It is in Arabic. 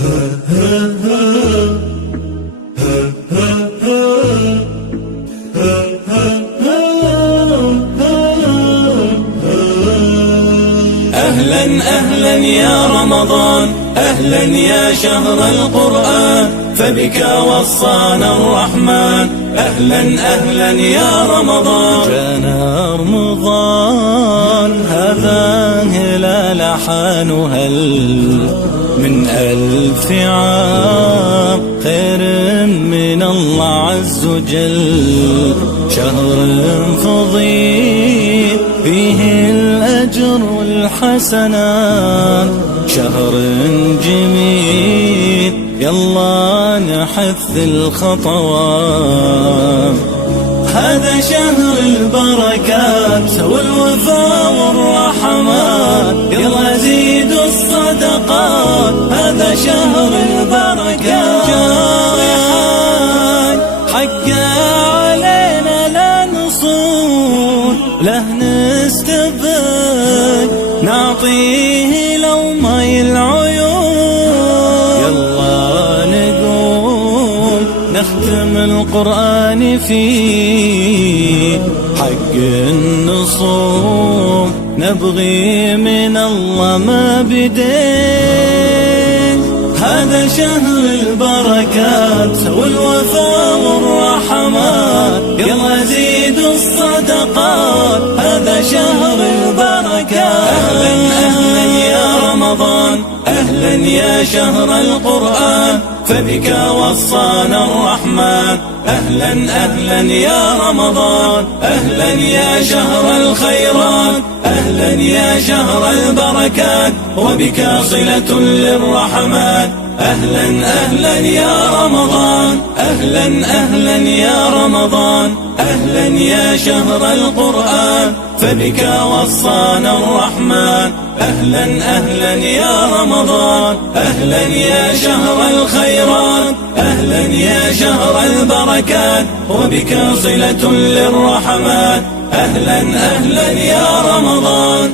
أهلا أهلا يا رمضان، أهلا يا شهر القرآن، فبك وصانا الرحمن. أهلا أهلا يا رمضان، جانا رمضان، هذا هلال حان هل من 1000 عام، خير من الله عز وجل، شهر فضيل فيه الأجر والحسنات، شهر جميل يلا نحث الخطوات. هذا شهر البركات والوفاء والرحمات، يلا زيدوا الصدقات. هذا شهر البركات، جارحان حقا علينا لا نصون، له نستفد نعطيه لو ماي العيون. يلا نقول نختم القرآن فيه، حق النصوم نبغي من الله ما بدين. هذا شهر البركات والوفاء والرحمات، يلا زيدوا الصدقات. هذا شهر البركات. أهلا أهلا يا رمضان، أهلا يا شهر القرآن، فبك وصانا الرحمن. أهلا أهلا يا رمضان، أهلا يا شهر الخيرات، أهلا يا شهر البركات، وبك صلة للرحمات. أهلا أهلا يا رمضان، أهلا أهلا يا رمضان، أهلا يا شهر القرآن، فبك وصانا الرحمن. أهلا أهلا يا رمضان، أهلا يا شهر الخيرات، أهلا يا شهر البركات، وبك صلة للرحمات. أهلا أهلا يا رمضان.